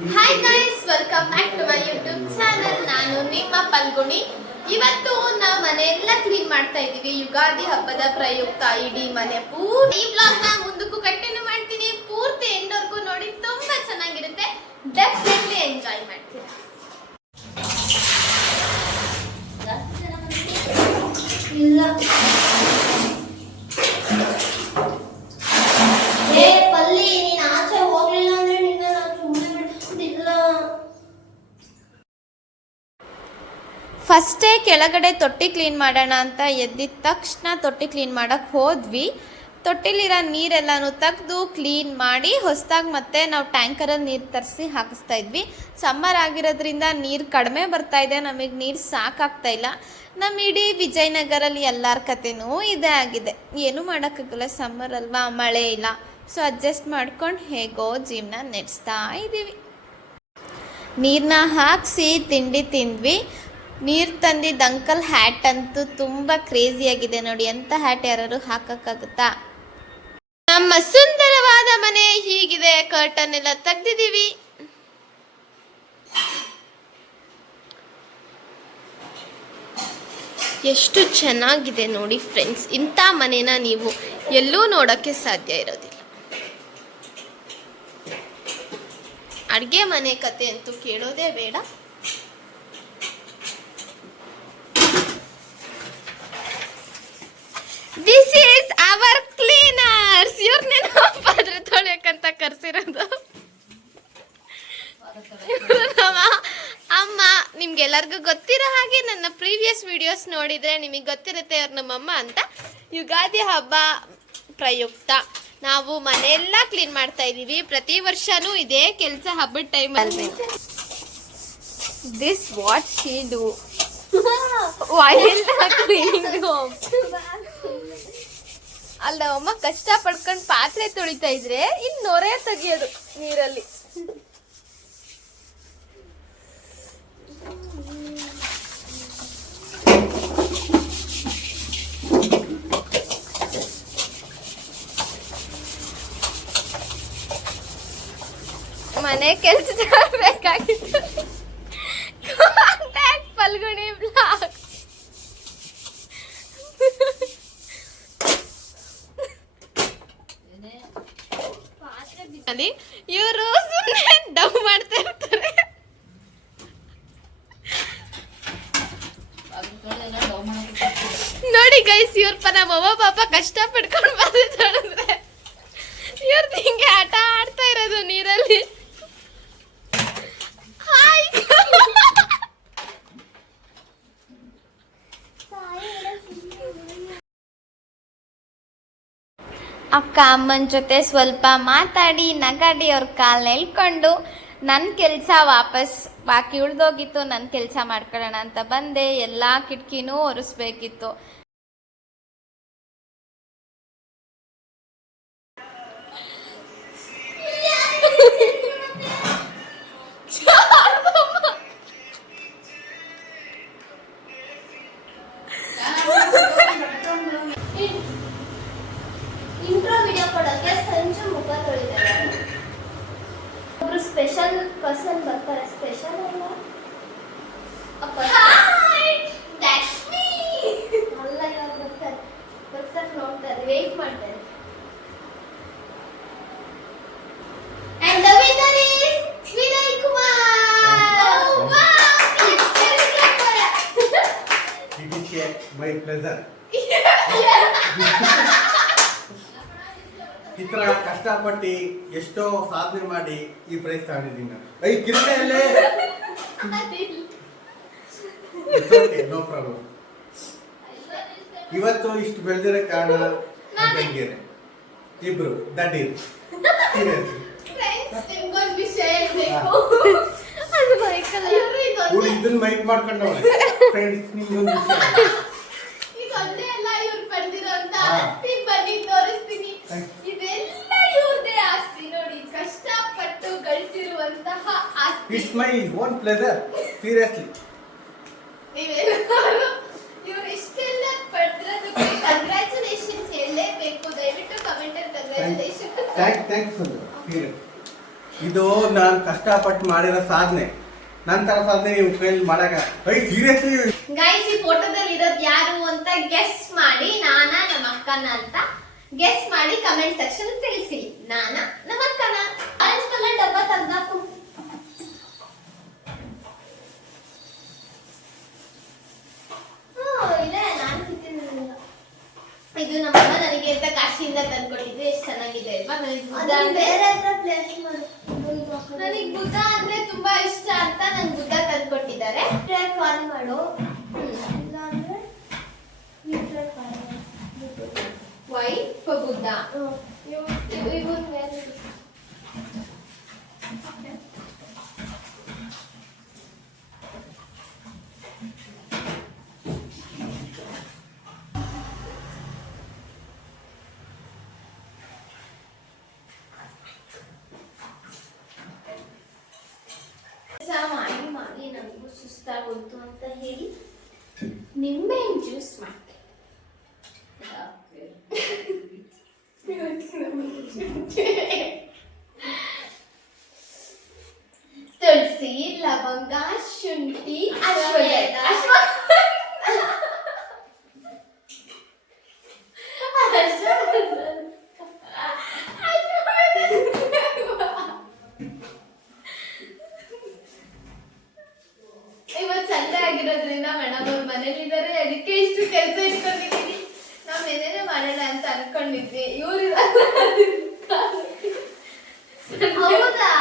Hi guys, welcome back to my YouTube channel. ನಾನು ನಿಮ್ಮ ಪಲ್ಗುಣಿ. ಇವತ್ತು ನಾವು ಮನೆ ಎಲ್ಲ ಕ್ಲೀನ್ ಮಾಡ್ತಾ ಇದೀವಿ. ಯುಗಾದಿ ಹಬ್ಬದ ಪ್ರಯುಕ್ತ ಇಡೀ ಮನೆ ಪೂರ್ತಿ ಈ ವ್ಲಾಗ್ ನ ಮುಂದಕ್ಕೂ ಕಂಟಿನ್ಯೂ ಮಾಡ್ತೀನಿ. ಪೂರ್ತಿ ಎಂಡ್ವರೆಗೂ ನೋಡಿ, ತುಂಬಾ ಚೆನ್ನಾಗಿರುತ್ತೆ. ಡೆಫಿನೆಟ್ಲಿ ಎಂಜಾಯ್ ಮಾಡ್ತೀರಾ. ಇಲ್ಲ ಪಲ್ಲಿ, ನೀನು ಆಚೆ ಹೋಗ್ಲಿಲ್ಲ ಅಂದ್ರೆ ನಿನ್ನ ನಾನು ಸುಮ್ಮನೆ ಬಿಡ್ತಿಲ್ಲ. ಫಸ್ಟೇ ಕೆಳಗಡೆ ತೊಟ್ಟಿ ಕ್ಲೀನ್ ಮಾಡೋಣ ಅಂತ ಎದ್ದಿದ ತಕ್ಷಣ ತೊಟ್ಟಿ ಕ್ಲೀನ್ ಮಾಡಕ್ಕೆ ಹೋದ್ವಿ. ತೊಟ್ಟಿಲಿರೋ ನೀರೆಲ್ಲನೂ ತೆಗೆದು ಕ್ಲೀನ್ ಮಾಡಿ ಹೊಸದಾಗಿ ಮತ್ತೆ ನಾವು ಟ್ಯಾಂಕರಲ್ಲಿ ನೀರು ತರಿಸಿ ಹಾಕಿಸ್ತಾ ಇದ್ವಿ. ಸಮ್ಮರ್ ಆಗಿರೋದ್ರಿಂದ ನೀರು ಕಡಿಮೆ ಬರ್ತಾ ಇದೆ, ನಮಗೆ ನೀರು ಸಾಕಾಗ್ತಾ ಇಲ್ಲ. ನಮ್ಮ ಇಡೀ ವಿಜಯನಗರಲ್ಲಿ ಎಲ್ಲರ ಕತೆನೂ ಇದೇ ಆಗಿದೆ. ಏನೂ ಮಾಡೋಕ್ಕಾಗಲ್ಲ, ಸಮ್ಮರ್ ಅಲ್ವಾ, ಮಳೆ ಇಲ್ಲ. ಸೊ ಅಡ್ಜಸ್ಟ್ ಮಾಡ್ಕೊಂಡು ಹೇಗೋ ಜೀವನ ನಡೆಸ್ತಾ ಇದ್ದೀವಿ. ನೀರನ್ನ ಹಾಕಿಸಿ ತಿಂಡಿ ತಿಂದ್ವಿ. ನೀರು ತಂದಿದ್ದ ಅಂಕಲ್ ಹ್ಯಾಟ್ ಅಂತೂ ತುಂಬ ಕ್ರೇಜಿಯಾಗಿದೆ ನೋಡಿ. ಎಂಥ ಹ್ಯಾಟ್ ಯಾರು ಹಾಕೋಕ್ಕಾಗುತ್ತಾ? ನಮ್ಮ ಸುಂದರವಾದ ಮನೆ ಹೀಗಿದೆ. ಕರ್ಟನ್ ಎಲ್ಲ ತೆಗ್ದಿದ್ದೀವಿ. ಎಷ್ಟು ಚೆನ್ನಾಗಿದೆ ನೋಡಿ ಫ್ರೆಂಡ್ಸ್. ಇಂಥ ಮನೇನ ನೀವು ಎಲ್ಲೂ ನೋಡೋಕ್ಕೆ ಸಾಧ್ಯ ಇರೋದಿಲ್ಲ. ಅಡುಗೆ ಮನೆ ಕತೆ ಅಂತೂ ಕೇಳೋದೇ ಬೇಡ. This is our cleaners. ಇವ್ರನ್ನೇನೋ ಪಾತ್ರೆ ತೊಳೆಯಕ್ಕಂತ ಕರ್ಸಿರೋದು. ಅಮ್ಮ, ನಿಮ್ಗೆಲ್ಲರಿಗೂ ಗೊತ್ತಿರೋ ಹಾಗೆ ನನ್ನ ಪ್ರೀವಿಯಸ್ ವಿಡಿಯೋಸ್ ನೋಡಿದರೆ ನಿಮಗೆ ಗೊತ್ತಿರುತ್ತೆ ಅವ್ರು ನಮ್ಮಮ್ಮ ಅಂತ. ಯುಗಾದಿ ಹಬ್ಬ ಪ್ರಯುಕ್ತ ನಾವು ಮನೆಯೆಲ್ಲ ಕ್ಲೀನ್ ಮಾಡ್ತಾ ಇದ್ದೀವಿ. ಪ್ರತಿ ವರ್ಷನೂ ಇದೇ ಕೆಲಸ ಹಬ್ಬದ ಟೈಮಲ್ಲಿ. ದಿಸ್ ವಾಟ್ ಶಿ ಡು ಅಲ್ಲ, ಅಮ್ಮ ಕಷ್ಟ ಪಡ್ಕೊಂಡು ಪಾತ್ರೆ ತೊಳಿತಾ ಇದ್ರೆ ಇನ್ನು ನೊರೆ ತೆಗಿಯೋದು ನೀರಲ್ಲಿ. ಮನೆ ಕೆಲಸ ಬೇಕಾಗಿತ್ತು. Contact Palguni blog. ಇವರು ಸುಮ್ಮನೆ ಡವ್ ಮಾಡ್ತಾ ಇರ್ತಾರೆ. ನೋಡಿ ಗೈಸ್, ಇವ್ರ ನಮ್ಮಮ್ಮ ಪಾಪ ಕಷ್ಟ ಪಡ್ಕೊಂಡು ಬಂದಿದ್ರೆ ಇವ್ರದ್ದು ಹಿಂಗೆ ಆಟ ಆಡ್ತಾ ಇರೋದು ನೀರಲ್ಲಿ. ಅಕ್ಕ ಅಮ್ಮನ ಜೊತೆ ಸ್ವಲ್ಪ ಮಾತಾಡಿ ನಗಾಡಿ ಅವ್ರ ಕಾಲು ಎಳ್ಕೊಂಡು ನನ್ನ ಕೆಲಸ ವಾಪಸ್ ಬಾಕಿ ಉಳ್ದೋಗಿತ್ತು. ನನ್ನ ಕೆಲಸ ಮಾಡ್ಕೊಳ್ಳೋಣ ಅಂತ ಬಂದೆ. ಎಲ್ಲ ಕಿಟಕಿನೂ ಒರೆಸ್ಬೇಕಿತ್ತು. ಇಂಟ್ರೋ ವಿಡಿಯೋ ಕೊಡೋಕ್ಕೆ ಸಂಜು ಮುಖ ತೊಳಿದ್ದಾರೆ. ಒಬ್ರು ಸ್ಪೆಷಲ್ ಪರ್ಸನ್ ಬರ್ತಾರೆ. ಸ್ಪೆಷಲ್ ಅಲ್ಲ, ಅಲ್ಲ, ಇವಾಗ ಬರ್ತಾರೆ ನೋಡ್ತಾರೆ, ವೇಟ್ ಮಾಡ್ತಾರೆ. And the winner is Vinay Kumar. It is my pleasure. ಈ ಥರ ಕಷ್ಟಪಟ್ಟು ಎಷ್ಟೋ ಸಾಧನೆ ಮಾಡಿ ಈ ಪ್ರೈಸ್ ತಗೊಂಡಿದ್ದೀನಿ. ಕಿರಣೆ ನೋ ಪ್ರಾಬ್ಲಮ್. ಇವತ್ತು ಇಷ್ಟು ಬೆಳೆದಿರೋ ಕಾರಣ ತಂಗಿಯರೆ ಇಬ್ರು ದಡ್ಡೀರು. ಇದನ್ನ ಮೈಕ್ ಮಾಡ್ಕೊಂಡು ಫ್ರೆಂಡ್ಸ್ ನಿಮ್ಗೊಂದು It's my own pleasure. Seriously. ಇವರು ಇಷ್ಟೆಲ್ಲ ಪಡೆದಿರೋದಕ್ಕೆ ಕಂಗ್ರ್ಯಾಚುಲೇಷನ್ಸ್ ಹೇಳಲೇಬೇಕು. ದಯವಿಟ್ಟು ಕಮೆಂಟ್ ಅಲ್ಲಿ ಕಂಗ್ರ್ಯಾಚುಲೇಷನ್. ಥ್ಯಾಂಕ್ಸ್. ಇದು ನಾನು ಕಷ್ಟಪಟ್ಟು ಮಾಡಿರೋ ಸಾಧನೆ. ನಂತರ ಸಾಧನೆ ನೀವು ಕೈಲಿ ಮಾಡಕ ಸೀರಿಯಸ್ಲಿ ಗೈಸ್, ಈ ಫೋಟೋದಲ್ಲಿ ಇರೋದು ಯಾರು ಅಂತ ಗೆಸ್ ಮಾಡಿ. ನಾನಾ ನಮ್ಮ ಅಕ್ಕನ ಅಂತ ಗೆಸ್ ಮಾಡಿ ಕಮೆಂಟ್ ಸೆಕ್ಷನ್ ತಿಳಿಸಿ. ನಾನಾ ನಮ್ಮ ಅಕ್ಕನ. ಆರೆಂಜ್ ಕಲರ್ ಡಬ್ಬ ತೆಗ್ದಾಕು. ಇದೆ, ನಾನು ತಿಂತಿದ್ದೀನಿ. ಇದು ನಮ್ಮಮ್ಮ ನನಗೆ ಅಂತ ಕಾಶಿಯಿಂದ ತಂದ್ಕೊಟ್ಟಿದ್ದು. ಎಷ್ಟು ಚೆನ್ನಾಗಿದೆ ಅಲ್ವಾ? ನನಗೆ ಬುದ್ಧ ಅಂದ್ರೆ ತುಂಬಾ ಇಷ್ಟ ಅಂತ ನಂಗೆ ಬುದ್ಧ ತಂದ್ಕೊಟ್ಟಿದ್ದಾರೆ. ಖಾಲಿ ಮಾಡು. Why for Buddha. ಮಾಡಿ ಮಾಡಿ ನನಗೂ ಸುಸ್ತಾಗೋಯ್ತು ಅಂತ ಹೇಳಿ ನಿಂಬೆಹಣ್ಣು ಜ್ಯೂಸ್ ಮಾಡ್ತೆ. ತುಳಸಿ, ಲವಂಗ, ಶುಂಠಿ, ಇವತ್ತು ಸಂಡೆ ಆಗಿರೋದ್ರಿಂದ ಮೇಡಮ್ ಅವ್ರ ಮನೇಲಿದ್ದಾರೆ. ಅದಕ್ಕೆ ಇಷ್ಟು ಕೆಲಸ ಇಟ್ಕೊಂಡಿದ್ದೀನಿ. ನಾವು ಏನೇನೇ ಮಾಡೋಣ ಅಂತ ಅನ್ಕೊಂಡಿದ್ವಿ. ಇವ್ರು ಹೌದಾ?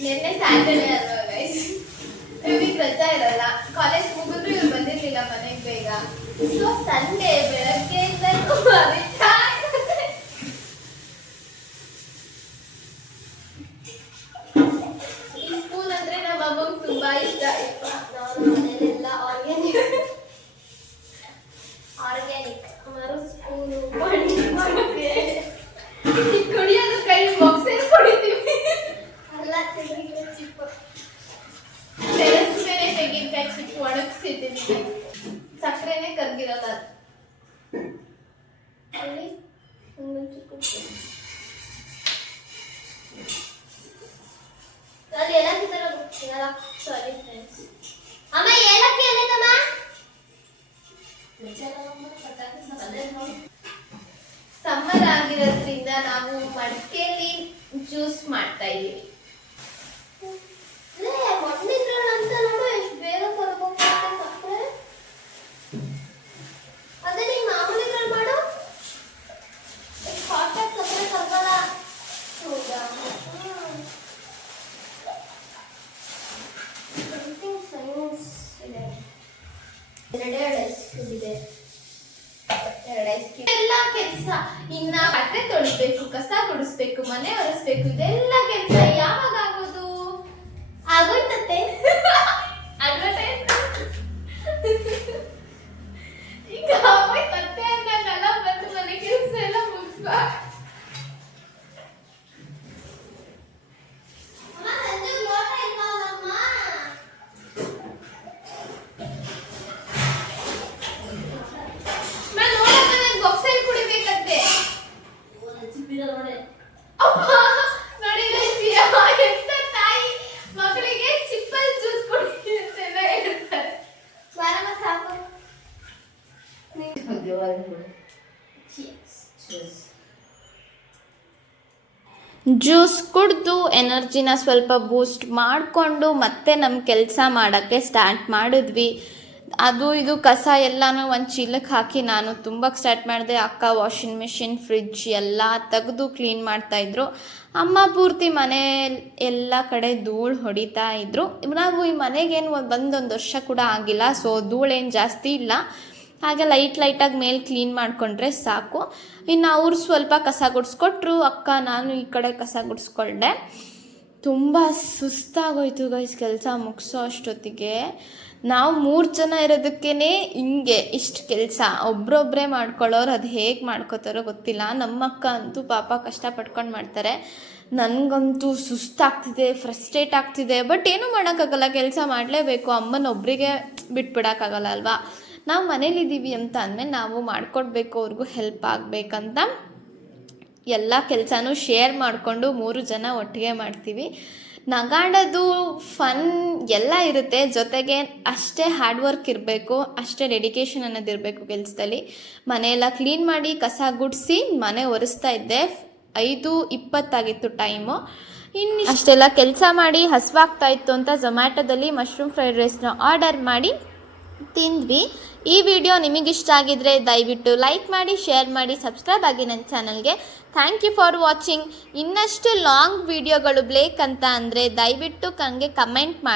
ನಿನ್ನೆ ಸ್ಯಾಟರ್ಡೇ ಅಲ್ವಾ ಗೈಸ್? ಇವ್ರಿಗೆ ರಜಾ ಇರಲ್ಲ. ಕಾಲೇಜ್ ಮುಗಿದ್ರು ಇವ್ರು ಬಂದಿರ್ಲಿಲ್ಲ ಮನೆಗೆ ಬೇಗ. ಸೊ ಸಂಡೇ ಬೆಳಗ್ಗೆಯಿಂದ ಈ ಸ್ಪೂನ್ ಅಂದ್ರೆ ನಮ್ಮ ಅಮ್ಮಂಗೆ ತುಂಬಾ ಇಷ್ಟ. ಮನೆಯಲ್ಲೆಲ್ಲ ಆರ್ಗ್ಯಾನಿಕ್ ಮರು ಸ್ಪೂನು ಕುಡಿಯೋದು ಕೈ ಬಾಕ್ಸ್ ಕುಡಿತೀವಿ. ಎಲ್ಲ ತೆಗಿದ್ರೆ ಚಿಪ್ಪ ಟೆರೆಸ್ ಮೇಲೆ ತೆಗಿನಕಾಯಿ ಚಿಪ್ಪು ಒಣಗಿಸಿದ್ದೀವಿ. ಸಕ್ಕರೆನೇ ಕರ್ಗಿರಲ್ಲ. ಅಲ್ಲಿ ಏಲಕ್ಕಿ ತರ ಗೊತ್ತಿಲ್ಲ. Sorry friends. ಅಮ್ಮ ಏಲಕ್ಕಿ ಎಲ್ಲಿದಮ್ಮ? ಸಮ್ಮರ್ ಆಗಿರೋದ್ರಿಂದ ನಾವು ಮಡಿಕೆಯಲ್ಲಿ ಜ್ಯೂಸ್ ಮಾಡ್ತಾ ಇದೀವಿ. ಮಣ್ಣಿದ್ರಂತ ನೋಡು ಎಷ್ಟು ಬೇಗ ಕರ್ಕೊಂಡ್ಬರುತ್ತೆ ಸಕ್ಕರೆ. ಅದೇ ನೀನ್ ಮಾಮೂಲಿಗಳು ಮಾಡು. ಹಾಟಾಗಿ ಸಕ್ಕರೆ ಕರ್ಗಲ್ಲ. ಹೌದಾ? ಸೈನ್ಸ್ ಇದೆ. ಎರಡೇ ಐಸ್ ಕ್ಯೂಬ್ ಇದೆ. ಎಲ್ಲ ಕೆಲಸ. ಇನ್ನ ಪಾತ್ರೆ ತೊಳಿಬೇಕು, ಕಸ ಗುಡಿಸ್ಬೇಕು, ಮನೆ ಒರೆಸ್ಬೇಕು. ಇದೆಲ್ಲ ಕೆಲಸ ಯಾವಾಗ ಆಗೋದು? ಆಗೋಯ್ತತ್ತೆ. ಅಡ್ವರ್ಟೈಸ್ ಈಗ ಆಗೋಯ್ತತ್ತೆ ಅಂದಲ್ಲ. ಬಂದು ಮನೆ ಕೆಲಸ ಎಲ್ಲ ಮುಗಿಸ್ಬಾ. ಅಮ್ಮ ಸಂಜೆ ಲೋಟ ಇಲ್ವಲ್ಲಮ್ಮ? ನಾನು ನೋಡಕ್ಕ ನಾನು ಬಾಕ್ಸಲ್ಲಿ ಕುಡಿಬೇಕಂತೆ. ಅಪ್ಪ ನೋಡಿ ಎಂತ ತಾಯಿ ಮಗಳಿಗೆ ಚಿಪ್ಪಲ್ ಜ್ಯೂಸ್ ಕುಡಿ ಅಂತೆಲ್ಲ ಹೇಳ್ತಾರೆ. ಬಾರಮ್ಮ ಸಾಕು. ಜ್ಯೂಸ್ ಕುಡಿದು ಎನರ್ಜಿನ ಸ್ವಲ್ಪ ಬೂಸ್ಟ್ ಮಾಡಿಕೊಂಡು ಮತ್ತೆ ನಮ್ಮ ಕೆಲಸ ಮಾಡೋಕ್ಕೆ ಸ್ಟಾರ್ಟ್ ಮಾಡಿದ್ವಿ. ಅದು ಇದು ಕಸ ಎಲ್ಲನೂ ಒಂದು ಚೀಲಕ್ಕೆ ಹಾಕಿ ನಾನು ತುಂಬಕ್ಕೆ ಸ್ಟಾರ್ಟ್ ಮಾಡಿದೆ. ಅಕ್ಕ ವಾಷಿಂಗ್ ಮಿಷಿನ್, ಫ್ರಿಡ್ಜ್ ಎಲ್ಲ ತೆಗೆದು ಕ್ಲೀನ್ ಮಾಡ್ತಾಯಿದ್ರು. ಅಮ್ಮ ಪೂರ್ತಿ ಮನೆ ಎಲ್ಲ ಕಡೆ ಧೂಳು ಹೊಡಿತಾ ಇದ್ರು. ನಾವು ಈ ಮನೆಗೇನು ಬಂದೊಂದು ವರ್ಷ ಕೂಡ ಆಗಿಲ್ಲ. ಸೊ ಧೂಳೇನು ಜಾಸ್ತಿ ಇಲ್ಲ. ಹಾಗೆ ಲೈಟಾಗಿ ಮೇಲೆ ಕ್ಲೀನ್ ಮಾಡಿಕೊಂಡ್ರೆ ಸಾಕು. ಇನ್ನು ಅವ್ರು ಸ್ವಲ್ಪ ಕಸ ಗುಡಿಸ್ಕೊಟ್ರು. ಅಕ್ಕ ನಾನು ಈ ಕಡೆ ಕಸ ಗುಡಿಸ್ಕೊಂಡೆ. ತುಂಬ ಸುಸ್ತಾಗೋಯ್ತು ಗೈಸ್ ಕೆಲಸ ಮುಗಿಸೋ ಅಷ್ಟೊತ್ತಿಗೆ. ನಾವು 3 ಜನ ಇರೋದಕ್ಕೇ ಹಿಂಗೆ ಇಷ್ಟು ಕೆಲಸ. ಒಬ್ರೊಬ್ಬರೇ ಮಾಡ್ಕೊಳ್ಳೋರು ಅದು ಹೇಗೆ ಮಾಡ್ಕೋತಾರೋ ಗೊತ್ತಿಲ್ಲ. ನಮ್ಮ ಅಕ್ಕ ಅಂತೂ ಪಾಪ ಕಷ್ಟಪಟ್ಕೊಂಡು ಮಾಡ್ತಾರೆ. ನನಗಂತೂ ಸುಸ್ತಾಗ್ತಿದೆ, ಫ್ರಸ್ಟ್ರೇಟ್ ಆಗ್ತಿದೆ. ಬಟ್ ಏನೂ ಮಾಡೋಕ್ಕಾಗಲ್ಲ, ಕೆಲಸ ಮಾಡಲೇಬೇಕು. ಅಮ್ಮನೊಬ್ಬರಿಗೆ ಬಿಟ್ಬಿಡೋಕ್ಕಾಗಲ್ಲ ಅಲ್ವಾ. ನಾವು ಮನೇಲಿದ್ದೀವಿ ಅಂತ ಅಂದಮೇಲೆ ನಾವು ಮಾಡಿಕೊಡ್ಬೇಕು, ಅವ್ರಿಗೂ ಹೆಲ್ಪ್ ಆಗಬೇಕಂತ ಎಲ್ಲ ಕೆಲಸನೂ ಶೇರ್ ಮಾಡಿಕೊಂಡು 3 ಜನ ಒಟ್ಟಿಗೆ ಮಾಡ್ತೀವಿ. ನಗಾಡೋದು ಫನ್ ಎಲ್ಲ ಇರುತ್ತೆ, ಜೊತೆಗೆ ಅಷ್ಟೇ ಹಾರ್ಡ್ ವರ್ಕ್ ಇರಬೇಕು, ಅಷ್ಟೇ ಡೆಡಿಕೇಶನ್ ಅನ್ನೋದಿರಬೇಕು ಕೆಲಸದಲ್ಲಿ. ಮನೆಯೆಲ್ಲ ಕ್ಲೀನ್ ಮಾಡಿ ಕಸ ಗುಡಿಸಿ ಮನೆ ಒರೆಸ್ತಾ ಇದ್ದೆ. 5:20 ಟೈಮು. ಇನ್ನು ಅಷ್ಟೆಲ್ಲ ಕೆಲಸ ಮಾಡಿ ಹಸಿವಾಗ್ತಾ ಇತ್ತು ಅಂತ ಝೊಮ್ಯಾಟೋದಲ್ಲಿ ಮಶ್ರೂಮ್ ಫ್ರೈಡ್ ರೈಸ್ನ ಆರ್ಡರ್ ಮಾಡಿ ತಿಂದ್ವಿ. ಈ ವಿಡಿಯೋ ನಿಮಗಿಷ್ಟ ಆಗಿದ್ರೆ ದಯವಿಟ್ಟು ಲೈಕ್ ಮಾಡಿ, ಶೇರ್ ಮಾಡಿ, ಸಬ್ಸ್ಕ್ರೈಬ್ ಆಗಿ ನನ್ನ ಚಾನಲ್ಗೆ. Thank you for watching. ಇನ್ನಷ್ಟು ಲಾಂಗ್ ವಿಡಿಯೋಗಳು ಬೇಕಂತ ಅಂದರೆ ದಯವಿಟ್ಟು ನನಗೆ ಕಮೆಂಟ್ ಮಾಡಿ.